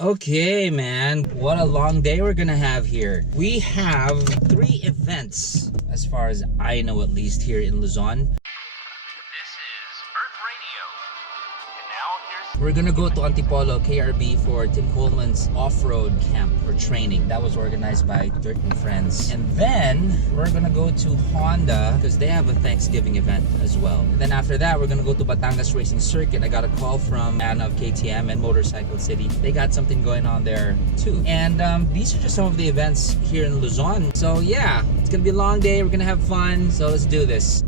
Okay, man, what a long day we're gonna have here. We have 3 events, as far as I know, at least here in Luzon. We're gonna go to Antipolo, KRB, for Tim Coleman's off-road camp or training. That was organized by Dirt and Friends. And then we're gonna go to Honda because they have a Thanksgiving event as well. And then after that, we're gonna go to Batangas Racing Circuit. I got a call from Anna of KTM and Motorcycle City. They got something going on there too. And these are just some of the events here in Luzon. So yeah, it's gonna be a long day. We're gonna have fun. So let's do this.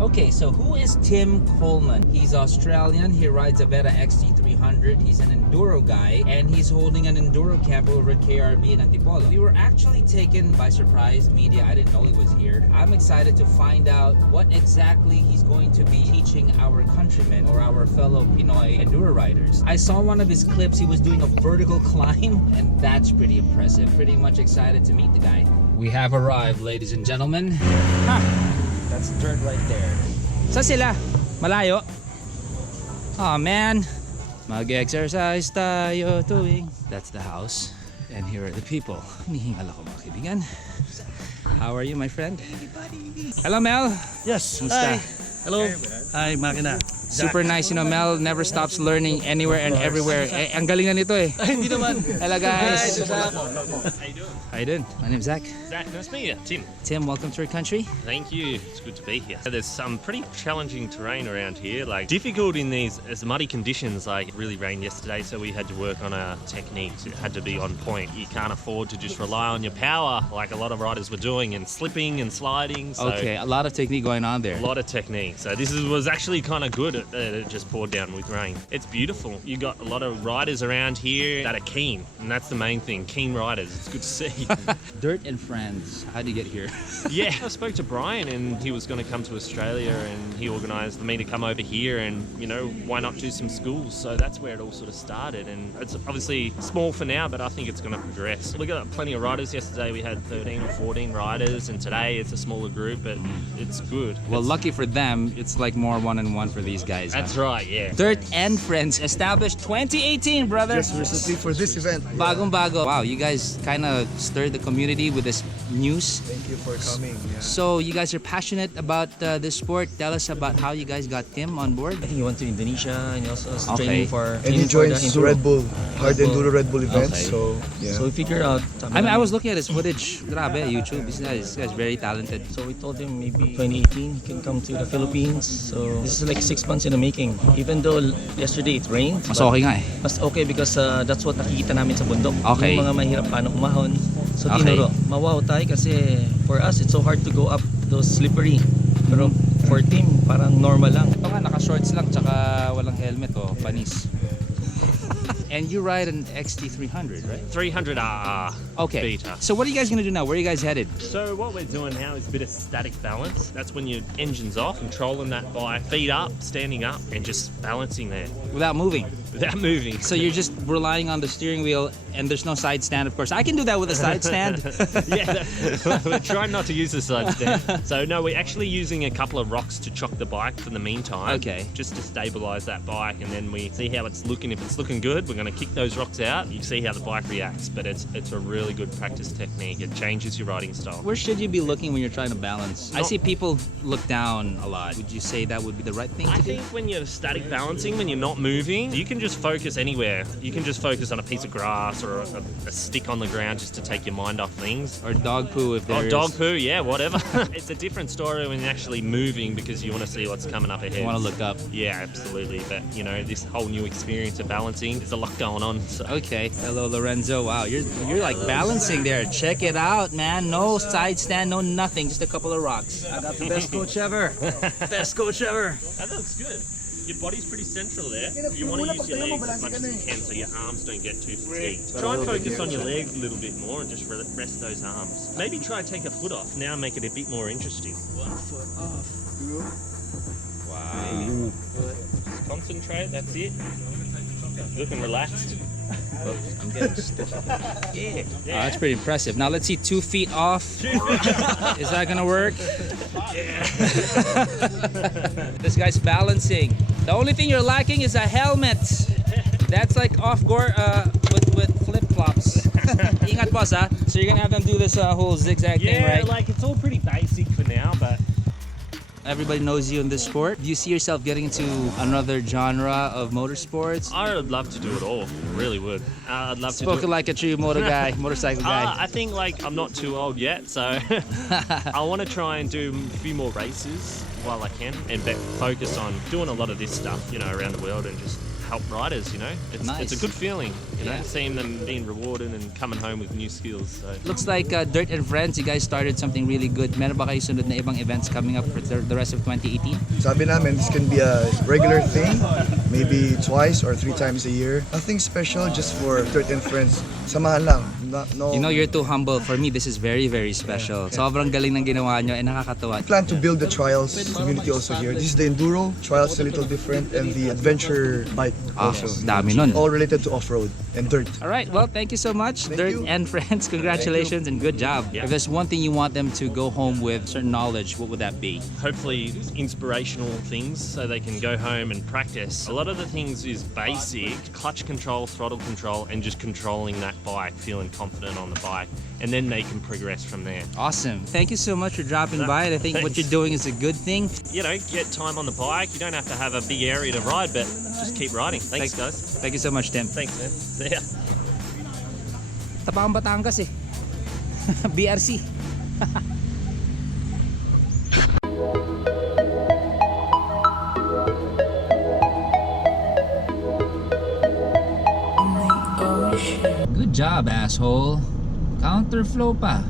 Okay, so who is Tim Coleman? He's Australian. He rides a Veta XT300. He's an enduro guy, and he's holding an enduro camp over at KRB in Antipolo. We were actually taken by surprise, media. I didn't know he was here. I'm excited to find out what exactly he's going to be teaching our countrymen or our fellow Pinoy enduro riders. I saw one of his clips. He was doing a vertical climb, and that's pretty impressive. Pretty much excited to meet the guy. We have arrived, ladies and gentlemen. That's Dirt right there. Saan sila? Malayo? Oh man. Mag-exercise tayo tuwing. That's the house. And here are the people. Hinihingal ako mga kaibigan. How are you, my friend? Hello, Mel. Yes. Kumusta? Hi. Hello. Hi, Makina. Super nice, you know, Mel never stops learning anywhere and everywhere. Eh, ang galing na nito eh. Hindi naman. Hello guys. Hi, How you doing? My name's Zach. Zach, nice to meet you. Tim. Tim, welcome to our country. Thank you. It's good to be here. There's some pretty challenging terrain around here, like difficult in these muddy conditions. Like it really rained yesterday, so we had to work on our techniques. It had to be on point. You can't afford to just rely on your power like a lot of riders were doing and slipping and sliding. So Okay, a lot of technique going on there. a lot of technique. So this was actually kind of good. It just poured down with rain. It's beautiful. You got a lot of riders around here that are keen, and that's the main thing. Keen riders. It's good to see. Dirt and Friends. How do you get here? Yeah, I spoke to Brian and he was going to come to Australia and he organised me to come over here and, you know, why not do some schools? So that's where it all sort of started, and it's obviously small for now, but I think it's going to progress. We got plenty of riders. Yesterday we had 13 or 14 riders and today it's a smaller group, but it's good. Well, lucky for them, it's like more one-on-one for these guys. That's right, yeah. Dirt and Friends, established 2018, brother. Just recently for this event. Bagong bago. Wow, you guys kind of stirred the community with this news. Thank you for coming. Yeah. So you guys are passionate about this sport. Tell us about how you guys got Tim on board. I think he went to Indonesia and he also was Okay. training for And he joins the enduro. Red Bull, hard Red Bull. enduro Red Bull events. Okay. So yeah. So we figured out. I mean, I was looking at his footage. Grabe, YouTube. This guy's very talented. So we told him maybe 2018 he can come to the Philippines. So this is like 6 months in the making. Even though yesterday it rained, Mas but okay nga eh. mas okay because that's what nakikita namin sa bundok. Okay. Yung mga mahirap paano umahon. So Okay. tinuro, mawaw tayo kasi for us it's so hard to go up those slippery. Pero for team parang normal lang. Ito nga, naka-shorts lang tsaka walang helmet o panis. And you ride an XT300, right? 300 RR Okay. beta. So what are you guys gonna do now? Where are you guys headed? So what we're doing now is a bit of static balance. That's when your engine's off, controlling that by feet up, standing up, and just balancing there Without moving. without moving. So you're just relying on the steering wheel and there's no side stand, of course. I can do that with a side stand. Yeah, we're trying not to use the side stand. So no, we're actually using a couple of rocks to chock the bike for the meantime. Okay. Just to stabilize that bike, and then we see how it's looking. If it's looking good, we're going to kick those rocks out. You see how the bike reacts, but it's a really good practice technique. It changes your riding style. Where should you be looking when you're trying to balance? I see people look down a lot. Would you say that would be the right thing I to do? think when you're static balancing, when you're not moving, you can just focus anywhere. You can just focus on a piece of grass or a stick on the ground just to take your mind off things. Or dog poo if there Or is. dog poo, yeah, whatever. It's a different story when you're actually moving because you want to see what's coming up ahead. You want to look up. Yeah, absolutely. But, you know, this whole new experience of balancing, there's a lot going on. So. Okay. Hello, Lorenzo. Wow, you're like balancing there. Check it out, man. No side stand, no nothing. Just a couple of rocks. I got the best coach ever. Best coach ever. That looks good. Your body's pretty central there. You want to use your legs as much as you can so your arms don't get too fatigued. Try and focus on your legs a little bit more and just rest those arms. Maybe try take a foot off. Now make it a bit more interesting. 1 foot off. Wow. Just concentrate, that's it. Looking relaxed. Oops, I'm getting stiff. Yeah. Oh, that's pretty impressive. Now let's see 2 feet off. Is that gonna work? This guy's balancing. The only thing you're lacking is a helmet. That's like with flip flops. Ingat boss, ah. So you're gonna have them do this whole zigzag thing, Yeah, right? like it's all pretty basic for now, but Everybody knows you in this sport. Do you see yourself getting into another genre of motorsports? I would love to do it all. Really would. I'd love to do Spoken it. like a true motorcycle guy. I think like I'm not too old yet, so I want to try and do a few more races while I can, and focus on doing a lot of this stuff, you know, around the world, and just help riders. You know, it's Nice. a good feeling, you know, Yeah. seeing them being rewarded and coming home with new skills. So. Looks like Dirt and Friends, you guys started something really good. Meron ba kayo sunod na ibang events coming up for the rest of 2018? Sabi namin, this can be a regular thing, maybe twice or 3 times a year. Nothing special, just for Dirt and Friends. Samahan lang. No, You know, you're too humble. For me, this is very, very special. Sobrang galing ng ginawa nyo and nakakatuwa. plan to build the trials community also here. This is the enduro, trials a little different, and the adventure bike also. Dami nun. All related to off-road and dirt. All right, well, thank you so much, Dirt you. and Friends. Congratulations and good job. Yeah. If there's one thing you want them to go home with, certain knowledge, what would that be? Hopefully inspirational things so they can go home and practice. A lot of the things is basic, clutch control, throttle control, and just controlling that bike, feeling confident on the bike, and then they can progress from there. Awesome. Thank you so much for dropping No, by. I think what thanks. you're doing is a good thing. You know, get time on the bike. You don't have to have a big area to ride, but just keep riding. Thanks, guys. Thank you so much, Tim. Thanks, man. See ya. Tapang Batangas eh. BRC. Good job, asshole. Counterflow pa.